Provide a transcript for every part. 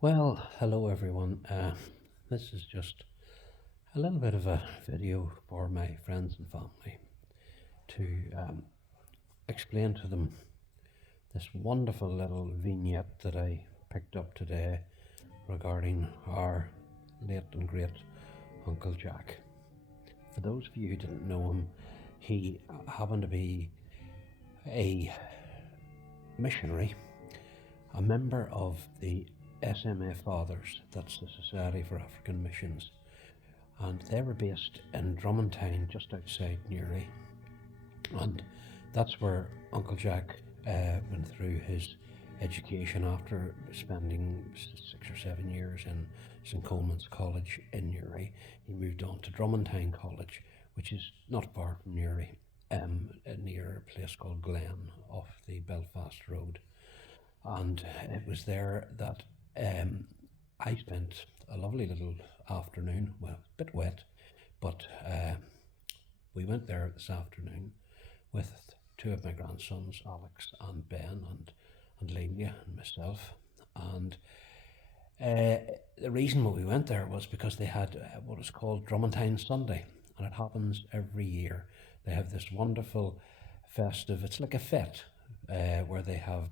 Well, hello everyone. This is just a little bit of a video for my friends and family to explain to them this wonderful little vignette that I picked up today regarding our late and great Uncle Jack. For those of you who didn't know him, he happened to be a missionary, a member of the SMA Fathers, that's the Society for African Missions, and they were based in Drumantine, just outside Newry. And that's where Uncle Jack went through his education after spending 6 or 7 years in St Coleman's College in Newry. He moved on to Drumantine College, which is not far from Newry, near a place called Glen off the Belfast Road. And it was there that I spent a lovely little afternoon, well, a bit wet, but we went there this afternoon with two of my grandsons, Alex and Ben, and Lelia and myself. And the reason why we went there was because they had what is called Drumantine Sunday, and it happens every year. They have this wonderful festive, it's like a fete, where they have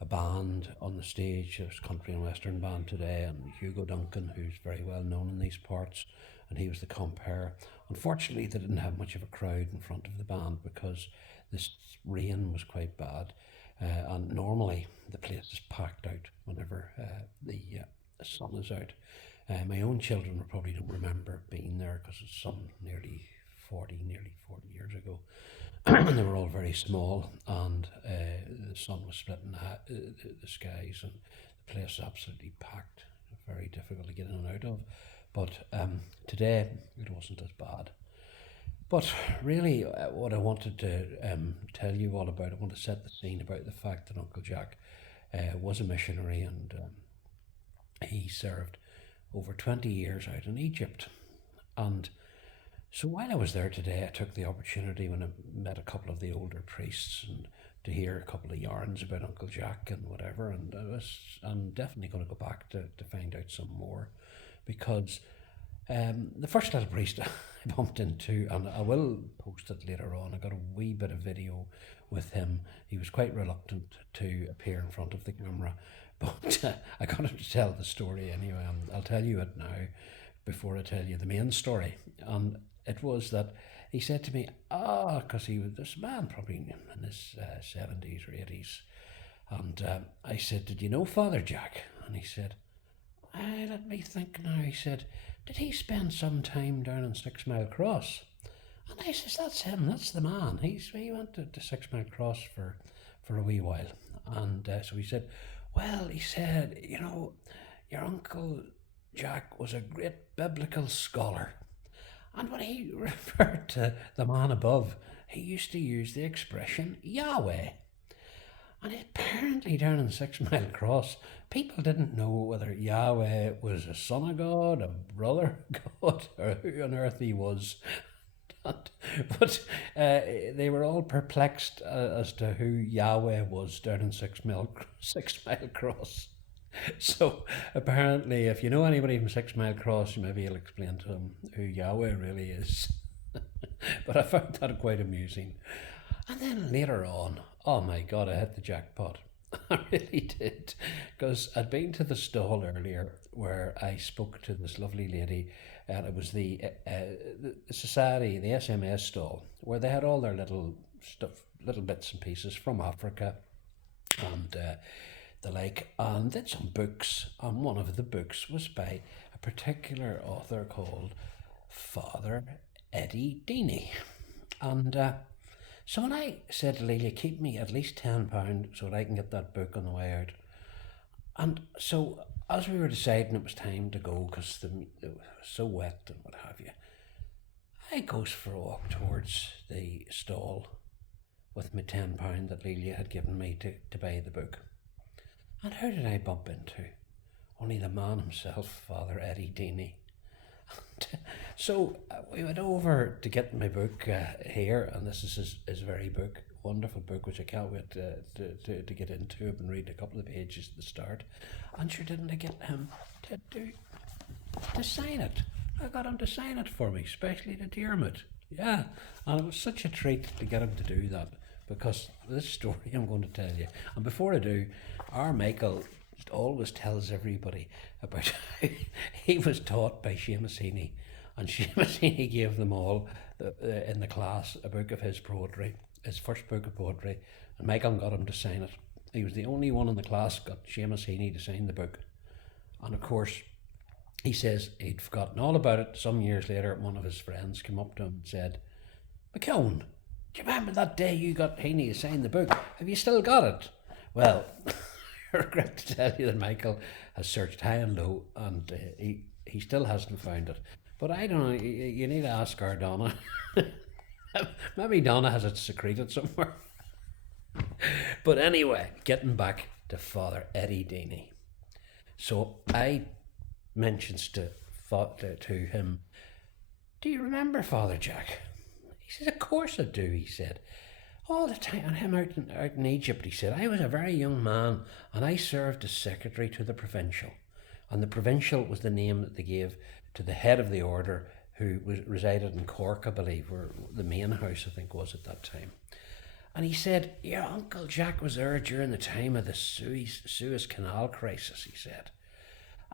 a band on the stage. There's country and western band today, and Hugo Duncan, who's very well known in these parts, and he was the compere. Unfortunately, they didn't have much of a crowd in front of the band because this rain was quite bad, and normally the place is packed out whenever the sun is out. My own children probably don't remember being there because it's some nearly 40 years ago. And they were all very small, and the sun was splitting the skies, and the place was absolutely packed, very difficult to get in and out of. But today it wasn't as bad. But really, what I wanted to tell you all about, I want to set the scene about the fact that Uncle Jack was a missionary, and he served over 20 years out in Egypt. And so while I was there today, I took the opportunity when I met a couple of the older priests and to hear a couple of yarns about Uncle Jack and whatever. And I'm definitely going to go back to find out some more, because the first little priest I bumped into, and I will post it later on, I got a wee bit of video with him. He was quite reluctant to appear in front of the camera, but I got him to tell the story anyway. I'll tell you it now before I tell you the main story. And it was that he said to me, because he was this man probably in his 70s or 80s. And I said, "Did you know Father Jack?" And he said, "Let me think now." He said, "Did he spend some time down in Six Mile Cross?" And I says, "That's him, that's the man. He went to Six Mile Cross for a wee while." And so he said, "Well," he said, "your Uncle Jack was a great biblical scholar. And when he referred to the man above, he used to use the expression Yahweh. And apparently down in Six Mile Cross, people didn't know whether Yahweh was a son of God, a brother of God, or who on earth he was. But they were all perplexed as to who Yahweh was down in Six Mile Cross. So apparently, if you know anybody from Six Mile Cross, maybe you'll explain to them who Yahweh really is. But I found that quite amusing. And then later on, oh my God, I hit the jackpot. I really did. Because I'd been to the stall earlier where I spoke to this lovely lady, and it was the society, the SMS stall, where they had all their little stuff, little bits and pieces from Africa and the like, and did some books. And one of the books was by a particular author called Father Eddie Deeney. And so when I said to Lelia, "Keep me at least £10 so that I can get that book on the way out." And so as we were deciding it was time to go because it was so wet and what have you, I goes for a walk towards the stall with my £10 that Lelia had given me to buy the book. And who did I bump into? Only the man himself, Father Eddie Deeney. So we went over to get my book here, and this is his very book, wonderful book which I can't wait to get into and read a couple of pages at the start. And sure didn't I get him to sign it. I got him to sign it for me, especially to Dermot. Yeah, and it was such a treat to get him to do that because this story I'm going to tell you. And before I do, our Michael always tells everybody about how he was taught by Seamus Heaney, and Seamus Heaney gave them all in the class a book of his poetry, his first book of poetry, and Michael got him to sign it. He was the only one in the class got Seamus Heaney to sign the book, and of course he says he'd forgotten all about it. Some years later, one of his friends came up to him and said, "McKeown, do you remember that day you got Heaney to sign the book? Have you still got it?" Well, I regret to tell you that Michael has searched high and low, and he still hasn't found it. But I don't know, you need to ask our Donna. Maybe Donna has it secreted somewhere. But anyway, getting back to Eddie Deaney. So I mentions to him, "Do you remember Father Jack?" He says, "Of course I do," he said. "All the time, and him out in Egypt," he said, "I was a very young man and I served as secretary to the provincial." And the provincial was the name that they gave to the head of the order, who resided in Cork, I believe, where the main house, I think, was at that time. And he said, "Your Uncle Jack was there during the time of the Suez Canal crisis," he said.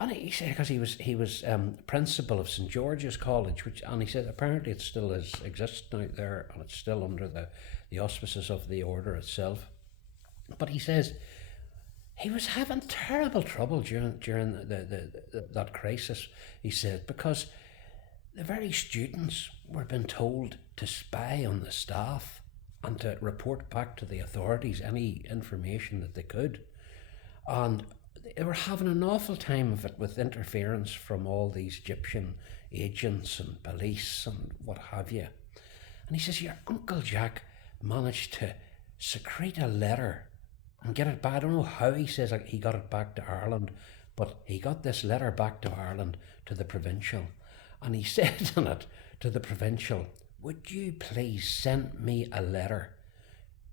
And he said, because he was principal of St George's College, and he said apparently it still exists out there, and it's still under the auspices of the order itself. But he says he was having terrible trouble during that crisis. He said because the very students were being told to spy on the staff and to report back to the authorities any information that they could, and they were having an awful time of it with interference from all these Egyptian agents and police and what have you. And he says, your Uncle Jack managed to secrete a letter and get it back. I don't know how he says he got it back to Ireland, but he got this letter back to Ireland to the provincial. And he said in it to the provincial, "Would you please send me a letter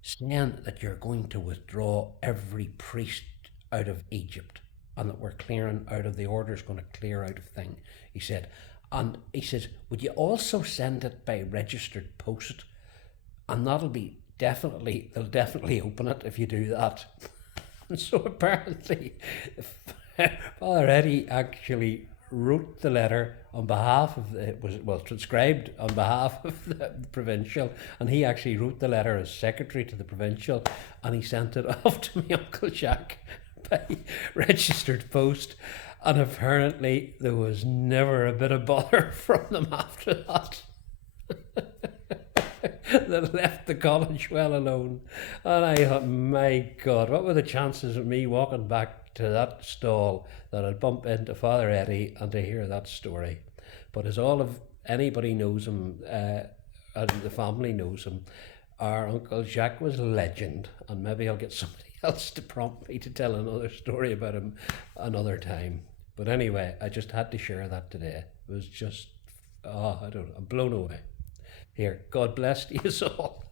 saying that you're going to withdraw every priest out of Egypt and that we're clearing out of the order's going to clear out of thing," he said. And he says, "Would you also send it by registered post? And they'll definitely open it if you do that." And so apparently Father Eddie actually wrote the letter on behalf of transcribed on behalf of the provincial, and he actually wrote the letter as secretary to the provincial, and he sent it off to my Uncle Jack by registered post, and apparently there was never a bit of bother from them after that. They left the college well alone. And I thought, my God, what were the chances of me walking back to that stall that I'd bump into Father Eddie and to hear that story? But as anybody knows him, and the family knows him, our Uncle Jack was a legend, and maybe I'll get somebody else to prompt me to tell another story about him another time. But anyway, I just had to share that today. It was just, I don't know, I'm blown away. Here, God bless you all.